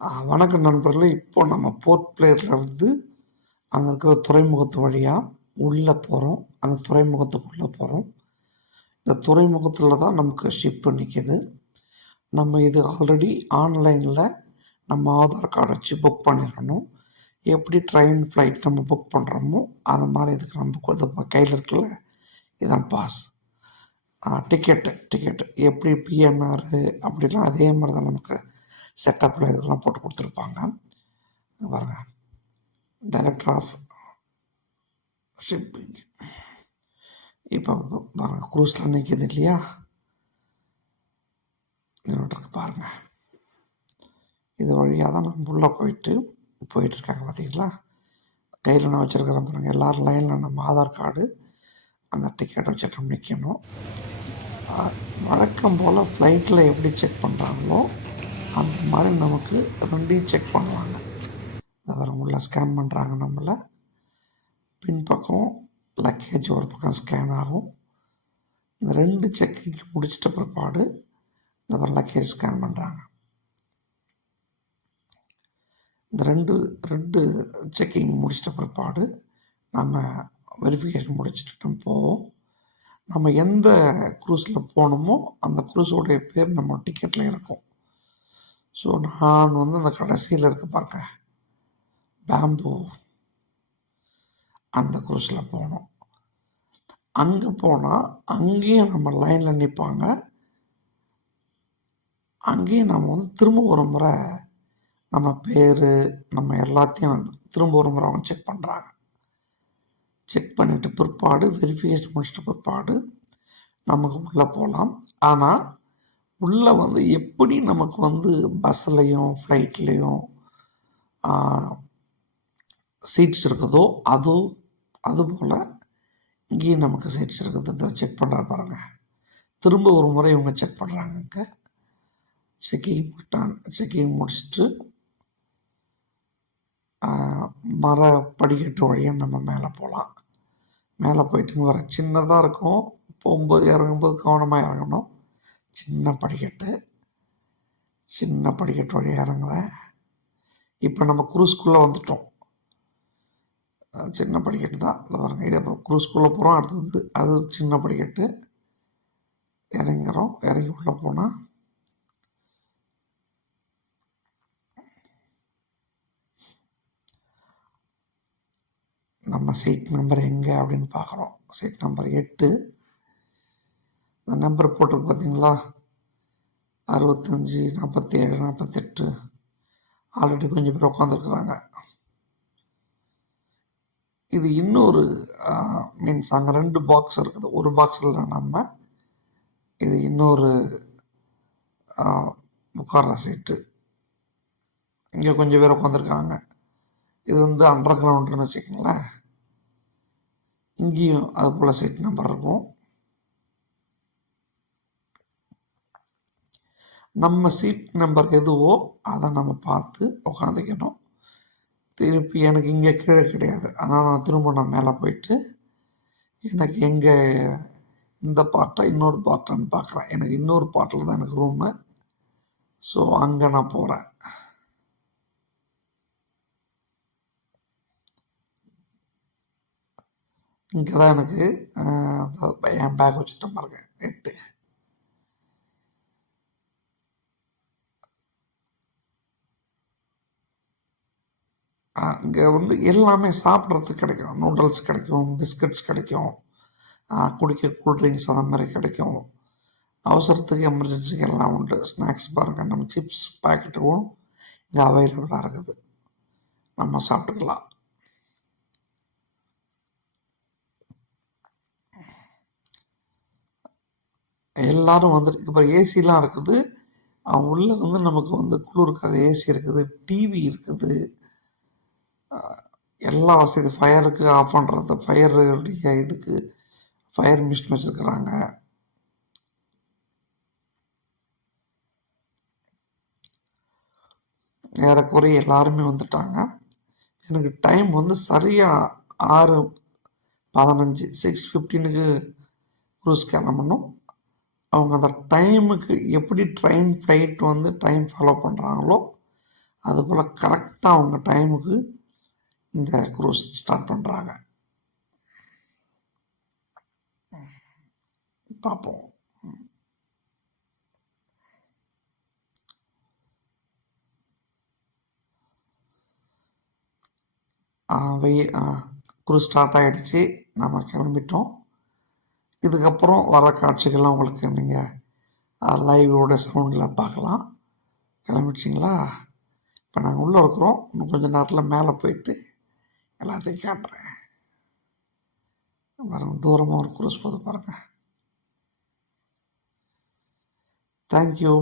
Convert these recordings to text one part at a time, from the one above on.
வணக்கம் நண்பர்களே. இப்போ நம்ம போர்ட் பிளேயர்லேருந்து அங்கே இருக்கிற துறைமுகத்து வழியாக உள்ளே போகிறோம். அந்த துறைமுகத்துக்குள்ளே போகிறோம். இந்த துறைமுகத்தில் தான் நமக்கு ஷிப்பு நிற்கிது. நம்ம இது ஆல்ரெடி ஆன்லைனில் நம்ம ஆதார் கார்டு வச்சு புக் பண்ணியிருக்கணும். எப்படி ட்ரெயின் ஃப்ளைட் நம்ம புக் பண்ணுறோமோ அது மாதிரி இதுக்கு நம்ம இது கையில் இருக்குல்ல, இதுதான் பாஸ். டிக்கெட்டு எப்படி பிஎன்ஆர் அப்படிலாம் அதே மாதிரி தான் நமக்கு செட்டப்பில் இதெல்லாம் போட்டு கொடுத்துருப்பாங்க. பாருங்க, டைரக்டர் ஆஃப் ஷிப்பிங். இப்போ பாருங்கள், க்ரூஸில் நிற்கிது இல்லையா, நின்றுட்டுருக்கு பாருங்கள். இது வழியாக தான் நம்ம உள்ளே போயிட்டுருக்காங்க. பார்த்தீங்களா, கையில் நான் வச்சுருக்கிறேன் பாருங்கள். எல்லோரும் லைனில் நம்ம ஆதார் கார்டு அந்த டிக்கெட் வச்சுட்டு நிற்கணும். வழக்கம் போல் ஃப்ளைட்டில் எப்படி செக் பண்ணுறாங்களோ அந்த மாதிரி நமக்கு ரெண்டையும் செக் பண்ணுவாங்க. அதை உள்ள ஸ்கேன் பண்ணுறாங்க. நம்மளை பின்பக்கம் லக்கேஜ் ஒரு பக்கம் ஸ்கேன் ஆகும். இந்த 2 செக்கிங் முடிச்சிட்ட பிற்பாடு இந்த லக்கேஜ் ஸ்கேன் பண்ணுறாங்க. இந்த ரெண்டு செக்கிங் முடிச்சிட்ட பிற்பாடு நம்ம வெரிஃபிகேஷன் முடிச்சுட்டு நம்ம போவோம். நம்ம எந்த க்ரூஸில் போகணுமோ அந்த க்ரூஸோடைய பேர் நம்ம டிக்கெட்டில் இருக்கும். ஸோ நான் அந்த கடைசியில் இருக்க பாருங்க, பேம்பு, அந்த க்ரூஸில் போனோம். அங்கே போனால் அங்கேயும் நம்ம லைனில் நிற்பாங்க. அங்கேயும் நம்ம திரும்ப ஒரு முறை நம்ம பேர் நம்ம எல்லாத்தையும் திரும்ப ஒரு முறை அவங்க செக் பண்ணுறாங்க. செக் பண்ணிவிட்டு பிற்பாடு வெரிஃபிகேஷன் முடிச்சிட்ட பிற்பாடு நமக்கு உள்ளே போகலாம். ஆனால் உள்ளே எப்படி நமக்கு பஸ்ஸுலேயும் ஃப்ளைட்லேயும் சீட்ஸ் இருக்குதோ அதுபோல் இங்கேயும் நமக்கு சீட்ஸ் இருக்குது. இதை செக் பண்ணுற பாருங்கள். திரும்ப ஒரு முறை இவங்க செக் பண்ணுறாங்க. இங்கே செக்கிங் முடிச்சுட்டு மர படிக்கட்டு வழியாக நம்ம மேலே போகலாம். மேலே போயிட்டு வர சின்னதாக இருக்கும். போகும்போது இறங்கும்போது கவனமாக இறங்கணும். சின்ன படிக்கட்டு வழியாக இறங்குறேன். இப்போ நம்ம க்ரூஸ்குள்ளே வந்துட்டோம். சின்ன படிக்கட்டு தான் பாருங்கள். இதே க்ரூஸ்குள்ளே போகிறோம். அடுத்தது அது சின்ன படிக்கட்டு. இறங்குறோம். இறங்கி உள்ளே போனால் நம்ம சீட் நம்பர் எங்கே அப்படின்னு பார்க்குறோம். Seat number 8. இந்த நம்பர் போட்டிருக்கு பார்த்தீங்களா, 65, 47, 48. ஆல்ரெடி கொஞ்சம் பேர் உட்காந்துருக்குறாங்க. இது இன்னொரு மீன்ஸ் அங்கே 2 பாக்ஸ் இருக்குது. ஒரு பாக்ஸில் நம்ம இது இன்னொரு உட்கார்ற சீட்டு. இங்கே கொஞ்சம் பேர் உட்காந்துருக்காங்க. இது அண்டர் கிரவுண்டுன்னு வச்சுக்கோங்களேன். இங்கேயும் அது போல் சீட் நம்பர் இருக்கும். நம்ம சீட் நம்பர் எதுவோ அதை நம்ம பார்த்து உட்காந்துக்கணும். திருப்பி எனக்கு இங்கே கீழே கிடையாது. அதனால் நான் திரும்ப மேலே போயிட்டு எனக்கு எங்கே இந்த பார்ட்டாக இன்னொரு பார்ட்டான்னு பார்க்குறேன். எனக்கு இன்னொரு பார்ட்டில் தான் எனக்கு ரூமு. ஸோ அங்கே நான் போகிறேன். இங்கே தான் எனக்கு என் பேக் வச்சுட்டு பாருங்க 8. இங்கே எல்லாமே சாப்பிட்றதுக்கு கிடைக்கும். நூடுல்ஸ் கிடைக்கும், பிஸ்கட்ஸ் கிடைக்கும், குடிக்க கூல்ட்ரிங்க்ஸ் அந்த மாதிரி கிடைக்கும். அவசரத்துக்கு எமர்ஜென்சிக்கு எல்லாம் உண்டு. ஸ்நாக்ஸ் பாருங்கள், நம்ம சிப்ஸ் பேக்கெட்டுக்கும் இங்கே அவைலபிளாக இருக்குது. நம்ம சாப்பிட்டுக்கலாம். எல்லோரும் இப்போ ஏசிலாம் இருக்குது. உள்ளே நமக்கு குளிருக்காக ஏசி இருக்குது, டிவி இருக்குது, எல்லா வசதி. ஃபயருக்கு ஆஃப் பண்ணுறது, ஃபயருடைய இதுக்கு ஃபயர் மிஷின் வச்சுருக்குறாங்க. ஏறக்குறைய எல்லாருமே வந்துட்டாங்க. எனக்கு டைம் சரியாக 6:15 6:15 க்ரூஸ் கிளம்பணும். அவங்க அந்த டைமுக்கு எப்படி ட்ரெயின் ஃப்ளைட் டைம் ஃபாலோ பண்ணுறாங்களோ அதுபோல் கரெக்டாக அவங்க டைமுக்கு இந்த க்ரூஸ் ஸ்டார்ட் பண்ணுறாங்க. பார்ப்போம். க்ரூஸ் ஸ்டார்ட் ஆகிடுச்சு. நம்ம கிளம்பிட்டோம். இதுக்கப்புறம் வர காட்சிகள்லாம் உங்களுக்கு நீங்கள் லைவோட சவுண்டில் பார்க்கலாம். கிளம்பிச்சிங்களா? இப்போ நாங்கள் உள்ளே இருக்கிறோம். இன்னும் கொஞ்சம் நேரத்தில் மேலே போயிட்டு எல்லாத்தையும் காட்டுறேன். பாருங்கள், தூரமாக ஒரு க்ரூஸ் போது பாருங்கள். தேங்க்யூ.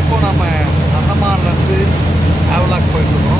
இப்போ நம்ம அந்தமான்லேருந்து ஹேவ்லாக் போயிட்டுருக்கோம்.